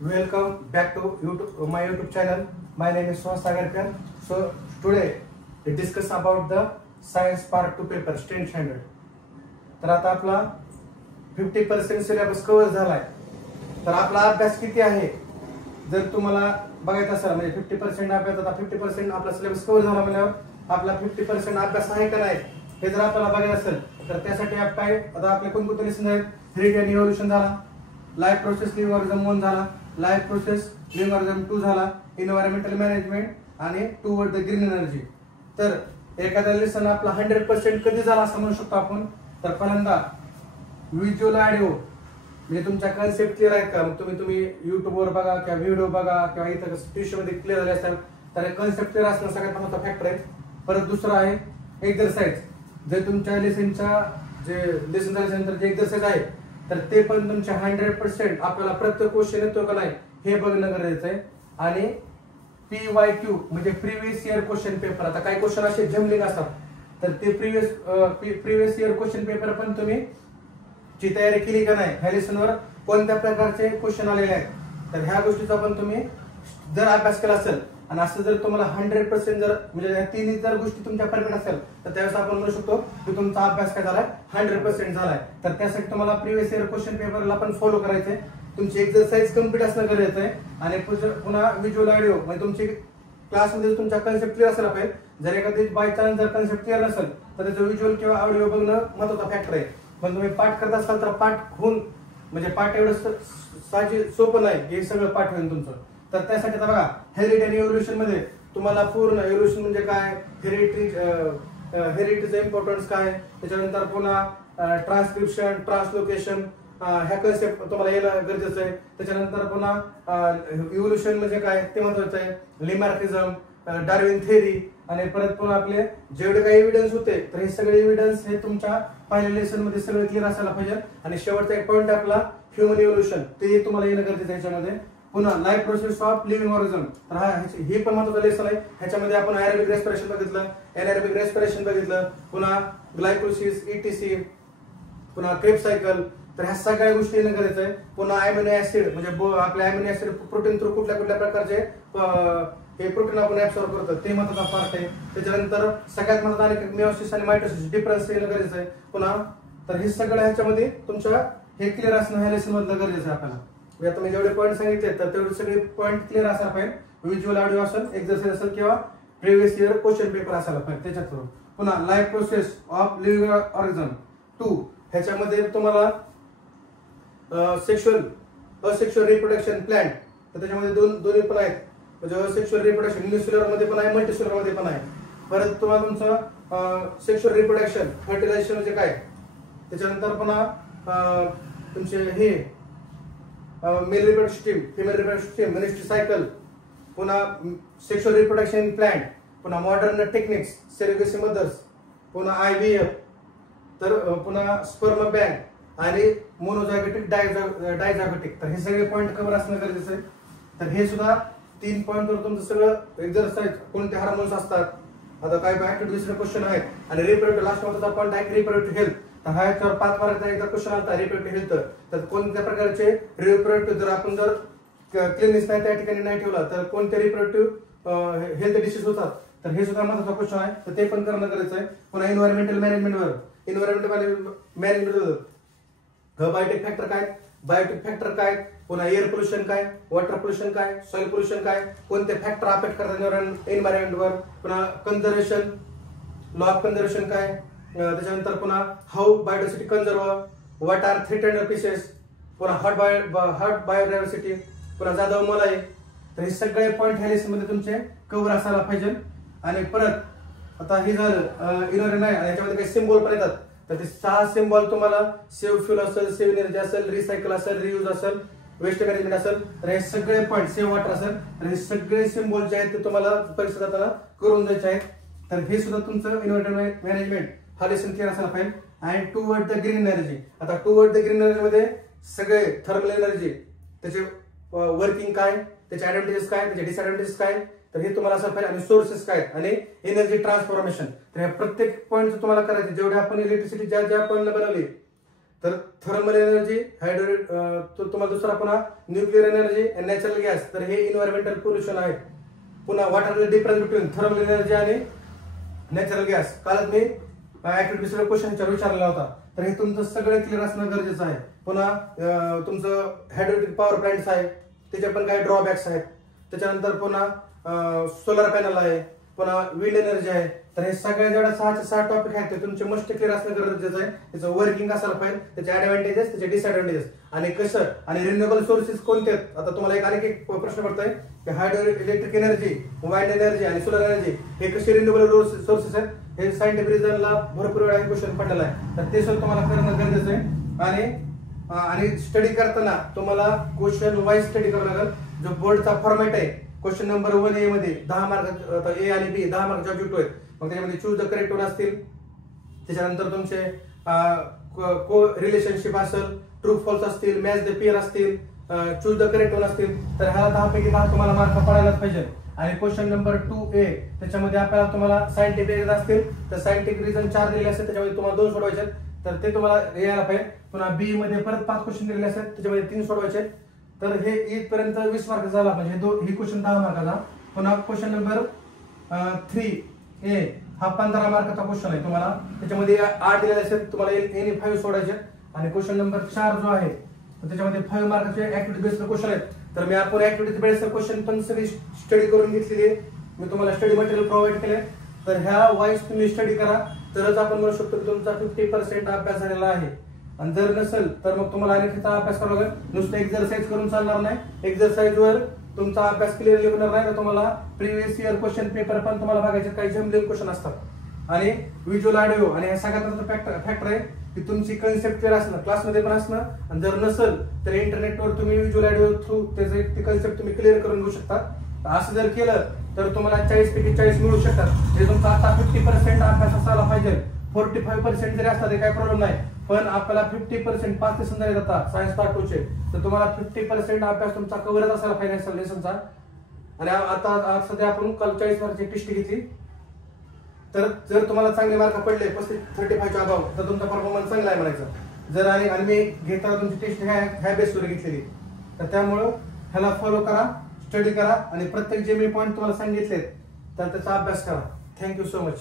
Welcome back to my YouTube channel. My name is Suhas Sagarkar. So today we discuss about the science part 2 paper STEM standard. तर आता आपला 50% syllabus cover झालाय. तर आपला अभ्यास किती आहे जर तुम्हाला बघायचं असेल म्हणजे 50% अभ्यास आता 50% आपला सिलेबस कव्हर झाला म्हणल्यावर आपला 50% अभ्यास आहे का नाही हे जर आपल्याला बघायचं असेल तर त्यासाठी आपण काय आता आपले कोणकोणते लेसन आहेत. हेरिडिटी आणि इव्होल्यूशन झाला, लाईफ प्रोसेस लिव्हिंग ऑर्गॅनिझम 1 झाला, लाईफ प्रोसेस लिव्हिंग ऑर्गॅनिझम 2 झाला, एन्व्हायरमेंटल मॅनेजमेंट आणि टुवर्ड द ग्रीन एनर्जी. तर एखादा लेसन आपला 100% कधी झाला असं म्हणू शकतो आपण. तर पहिल्यांदा व्हिज्युअल ऑडिओ म्हणजे तुमच्या कन्सेप्ट क्लिअर आहेत का. मग तुम्ही युट्यूबवर बघा किंवा व्हिडिओ बघा किंवा इथं ट्युशन मध्ये क्लिअर झाले असेल तर कन्सेप्ट क्लिअर असणं सगळ्यात महत्त्वाचा फॅक्टर आहे. परत दुसरं आहे एक्झरसाइज. जर तुमच्या लेसनच्या जे लेसन झाल्यानंतर जे एक्झरसाइज आहे तर ते पण तुमच्या 100% आपल्याला प्रत्येक क्वेश्चन येतो का नाही हे बघणं गरजेचं आहे. आणि PYQ म्हणजे प्रिव्हियस इयर क्वेश्चन पेपर. आता काही क्वेश्चन असे जमलिंग असतात तर ते प्रिव्हियस इयर क्वेश्चन पेपर पण तुम्ही ची तयारी केली का नाही, ह्या लेसनवर कोणत्या प्रकारचे क्वेश्चन आलेले आहेत तर ह्या गोष्टीचा पण तुम्ही जर अभ्यास केला असेल आणि असं जर तुम्हाला 100% जर म्हणजे ह्या तिन्ही जर गोष्टी तुमच्या परफेक्ट असेल तर त्यावेळेस आपण म्हणू शकतो की तुमचा अभ्यास काय झालाय 100% झालाय. तर त्यासाठी तुम्हाला प्रिव्हियस इयर क्वेश्चन पेपरला पण फॉलो करायचंय. तुमची एक्झरसाइज कम्प्लीट असणं गरजेचं आहे. आणि पुन्हा व्हिज्युअल ऑडिओ म्हणजे तुमची क्लासमध्ये तुमचा कन्सेप्ट क्लिअर असायला पाहिजे. जर एखादी बाय चान्स जर कन्सेप्ट क्लिअर नसेल तर त्याचं व्हिज्युअल किंवा ऑडिओ बघणं महत्त्वाचा फॅक्टर आहे. पण तुम्ही पाठ करत असाल तर पाठ होऊन म्हणजे पाठ एवढं साहजिक सोपं नाही हे सगळं पाठ होईल तुमचं. तर त्यासाठी आता बघा हेरिडिटी आणि इव्होल्यूशन मध्ये तुम्हाला पूर्ण इव्होल्यूशन म्हणजे काय, हेरिडिटीचं इम्पॉर्टन्स काय, त्याच्यानंतर पुन्हा ट्रान्सक्रिप्शन, ट्रान्सलोकेशन ह्या कन्सेप्ट तुम्हाला येणं गरजेचं आहे. त्याच्यानंतर पुन्हा इव्होल्यूशन म्हणजे काय ते महत्वाचं आहे, लिमार्किझम, डार्विन थेरी आणि परत पुन्हा आपले जेवढे काही एव्हिडन्स होते तर हे सगळे एव्हिडन्स हे तुमच्या पहिल्या लेसन मध्ये सगळं क्लिअर असायला पाहिजे. आणि शेवटचा एक पॉईंट आपला ह्युमन इव्होल्यूशन ते तुम्हाला येणं गरजेचं आहे ह्याच्यामध्ये. पुन्हा life process of living organism तर हे पण महत्त्वाचं लेसन आहे. ह्याच्यामध्ये आपण एरोबिक रेस्पिरेशन बघितलं, एनारोबिक रेस्पिरेशन बघितलं, पुन्हा ग्लायकोलिसिस, ETC, पुन्हा क्रेब सायकल. तर ह्या सगळ्या गोष्टी येणं गरजेचं आहे. पुन्हा अॅमिनो ऍसिड म्हणजे आपले अॅमिनो ऍसिड प्रोटीन थ्रू कुठल्या कुठल्या प्रकारचे हे प्रोटीन आपण ऍब्सॉर्ब करतो ते महत्त्वाचा पार्ट आहे. त्याच्यानंतर सगळ्यात महत्त्वाचं मेयोसिस आणि मायटोसिस डिफरन्स येणं गरजेचं आहे. पुन्हा तर हे सगळं ह्याच्यामध्ये तुमच्या हे क्लिअर असणं ह्या लेसन मधलं गरजेचं आहे आपल्याला. आता मी जेवढे पॉईंट सांगितले तर तेवढे सगळे पॉईंट क्लिअर असायला पाहिजे. व्हिज्युअल ऑडिओ असेल, एक्झरसाइज असेल किंवा प्रिव्हियस इयर क्वेश्चन पेपर असायला पाहिजे त्याच्यात. पुन्हा life process of living organism 2 ह्याच्यामध्ये तुम्हाला असेक्शुअल रिप्रोडक्शन प्लॅन तर त्याच्यामध्ये दोन्ही पण आहेत. म्हणजे असेक्शुअल रिप्रोडक्शन युनिसेल्युलर मध्ये पण आहे, मल्टीसेल्युलर मध्ये पण आहे. परत तुम्हाला तुमचं सेक्शुअल रिप्रोडक्शन फर्टिलायझेशन म्हणजे काय, त्याच्यानंतर पुन्हा तुमचे हे male reproduction system, female reproduction system, menstrual cycle, पुन्हा सेक्शुअल रिप्रोडक्शन प्लॅन, पुन्हा मॉडर्न टेक्निक्स, सेरोगेसी मदर्स, पुन्हा IVF, तर पुन्हा स्पर्म बँक आणि मोनोझायगोटिक, डायझायगोटिक. तर हे सगळे पॉईंट कव्हर असणं गरजेचं आहे. तर हे सुद्धा 3 पॉईंटवर तुमचं सगळं एक्झरसाइज कोणते हार्मोन्स असतात, आता काय दुसरे क्वेश्चन आहेत. आणि रिप्रोडक्टिव्ह लास्ट महत्त्वाचा पॉईंट आहे रिप्रोडक्टिव्ह हेल्थ. तर हा याच्यावर 5 मार्काचा एकदा क्वेश्चन आला रिप्रोडक्टिव्ह हेल्थ. तर कोणत्या प्रकारचे रिप्रोडक्टिव्ह जर आपण जर क्लिनिक्स नाही त्या ठिकाणी नाही ठेवला तर कोणते रिप्रोडक्टिव्ह हेल्थ डिसीज होतात तर हे सुद्धा महत्त्वाचा क्वेश्चन आहे. तर ते पण करणं गरजेचं आहे. पुन्हा एन्व्हायरमेंटल मॅनेजमेंटवर बायोटिक फॅक्टर काय, बायोटिक फॅक्टर काय, पुन्हा एअर पोल्युशन काय, वॉटर पोल्युशन काय, सॉइल पोल्युशन काय, कोणते फॅक्टर अफेक्ट करतात एन्व्हायरमेंटवर, पुन्हा कन्झर्वेशन, लॉ ऑफ कन्झर्वेशन काय, त्याच्यानंतर पुन्हा how biodiversity conserve, what are threatened species, पुन्हा हॉट बायोडायव्हर्सिटी, पुन्हा जाधव मलाई. तर हे सगळे पॉईंट ह्या लेसन मध्ये तुमचे कव्हर असायला पाहिजे. आणि परत आता हे झालं इनोर नाही याच्यामध्ये काही सिम्बॉल पण येतात. तर ते 6 सिम्बॉल तुम्हाला सेव्ह फ्युल असेल, सेव्ह एनर्जी असेल, रिसायकल असेल, रियूज असेल, वेस्ट मॅनेजमेंट असेल, तर हे सगळे पॉईंट, सेव्ह वॉटर असेल, तर हे सगळे सिम्बॉल जे आहेत ते तुम्हाला परीक्षा देताना करून द्यायचे आहेत. तर हे सुद्धा तुमचं एन्व्हायरमेंट मॅनेजमेंट हा लेसन क्लिअर असायला पाहिजे. आणि टुवर्ड द ग्रीन एनर्जी. आता टुवर्ड द ग्रीन एनर्जी मध्ये सगळे थर्मल एनर्जी त्याचे वर्किंग काय, त्याचे ऍडव्हान्टेजेस काय, त्याचे डिसएडव्हान्टेजेस काय, तर हे तुम्हाला असं पाहिजे. आणि सोर्सेस काय आणि एनर्जी ट्रान्सफॉर्मेशन. तर ह्या प्रत्येक पॉईंट तुम्हाला करायचे जेवढे आपण इलेक्ट्रिसिटी ज्या पॉईंटला बनवली तर थर्मल एनर्जी, तुम्हाला दुसरा पुन्हा न्यूक्लिअर एनर्जी आणि नॅचरल गॅस. तर हे इन्व्हायरमेंटल पोल्युशन आहे. पुन्हा what are the difference between thermal energy आणि नॅचरल गॅस. कालच मी ऍक्टिव्हिटीज क्वेश्चन विचारलेला होता. तर हे तुमचं सगळं क्लिअर असणं गरजेचं आहे. पुन्हा तुमचं हायड्रोइलेक्ट्रिक पॉवर प्लांट्स आहे, त्याचे पण काही ड्रॉबॅक्स आहेत. त्याच्यानंतर पुन्हा सोलर पॅनल आहे, पुन्हा विंड एनर्जी आहे. तर हे सगळ्या जेवढ्या 6 टॉपिक आहेत ते तुमचे मस्ट क्लिअर असणं गरजेचं आहे. त्याचं वर्किंग असायला पाहिजे, त्याचे ऍडव्हान्टेजेस, त्याचे डिसएडव्हान्टेजेस आणि कसं, आणि रिन्युएबल सोर्सेस कोणते आहेत. आता तुम्हाला आणखी एक प्रश्न पडतोय की hydro electric energy, wind energy आणि सोलर एनर्जी हे कसे रिन्युएबल सोर्सेस आहेत. हे सायंटिफिक रिझनला भरपूर वेळा क्वेश्चन पडलेला आहे. तर ते सुद्धा तुम्हाला करणं गरजेचं आहे. आणि स्टडी करताना तुम्हाला क्वेश्चन वाईज स्टडी करावं लागेल. जो बोर्डचा फॉर्मॅट आहे, क्वेश्चन नंबर 1A मध्ये 10 मार्क, ए आणि बी 10 मार्कचे ऑब्जेक्टिव्ह आहेत. मग त्याच्यामध्ये चूज द करेक्ट वन असतील. त्याच्यानंतर तुमचे को रिलेशनशिप असेल, ट्रू फॉल्स असतील, मॅच द पेअर असतील, चूज द करेक्ट वन असतील. तर ह्याला 10 पैकी 10 तुम्हाला मार्क पडायलाच पाहिजे. आणि क्वेश्चन नंबर 2A त्याच्यामध्ये आपल्याला तुम्हाला सायंटिफिक असतील, तर सायंटिफिक रिझन 4 दिलेले असतील, त्याच्यामध्ये तुम्हाला 2 सोडवायचे, तर ते तुम्हाला यायला पाहिजे. पुन्हा बी मध्ये परत 5 क्वेश्चन दिलेले असतात, त्याच्यामध्ये 3 सोडवायचे. तर हे इथपर्यंत 20 मार्क झाला. म्हणजे ही क्वेश्चन 10 मार्काचा. पुन्हा क्वेश्चन नंबर 3A हा 15 मार्काचा क्वेश्चन आहे. तुम्हाला त्याच्यामध्ये 8 दिलेले असतात, तुम्हाला एनी 5 सोडायचे. आणि क्वेश्चन नंबर 4 जो आहे त्याच्यामध्ये 5 मार्काचे ऍक्टिव्हिटी बेस्ड क्वेश्चन आहेत. तर मी आपण ऍक्टिव्हिटी बेस्ड क्वेश्चन पण सगळी स्टडी करून घेतलेली आहे. मी तुम्हाला स्टडी मटेरियल प्रोव्हाइड केले. तर ह्या वाईज तुम्ही स्टडी करा, तरच आपण म्हणू शकतो की तुमचा 50% अभ्यास झालेला आहे. आणि जर नसेल तर मग तुम्हाला आणखीचा अभ्यास करावा लागेल. नुसतं एक्झरसाइज करून चालणार नाही. एक्झरसाइज वर तुमचा अभ्यास क्लिअरली होणार नाही. तर तुम्हाला प्रिव्हियस इयर क्वेश्चन पेपर पण तुम्हाला बघायचे, काही जमलेले क्वेश्चन असतात. आणि व्हिज्युअल ऑडिओ, आणि हे सगळ्यात फॅक्टर आहे की तुमची कन्सेप्ट क्लिअर असणं, क्लासमध्ये पण असणं. आणि जर नसेल तर इंटरनेटवर तुम्ही व्हिज्युअल ऑडिओ थ्रू त्याचे कन्सेप्ट तुम्ही क्लिअर करून घेऊ शकता. असं जर केलं तर तुम्हाला 40 पैकी 40 मिळू शकतात. जे तुमचा आता 50% अभ्यास असायला पाहिजे. 45% जरी असतात काही प्रॉब्लेम नाही, पण आपल्याला 50% 5 लेसन झाले जातात सायन्स पार्ट 2 चे. तर तुम्हाला 50% अभ्यास तुमचा कव्हरच असायला पाहिजे लेसनचा. आणि आता सध्या आपण काल 40 मार्कची टेस्ट घेतली. तर जर तुम्हाला चांगले मार्क पडले 35च्या अभाव, तर तुमचा परफॉर्मन्स चांगला आहे म्हणायचं. जर आणि मी घेताना तुमची टेस्ट ह्या बेसवर घेतलेली. तर त्यामुळं ह्याला फॉलो करा, स्टडी करा, आणि प्रत्येक जे मी पॉईंट तुम्हाला सांगितले तर त्याचा अभ्यास करा. Thank you so much.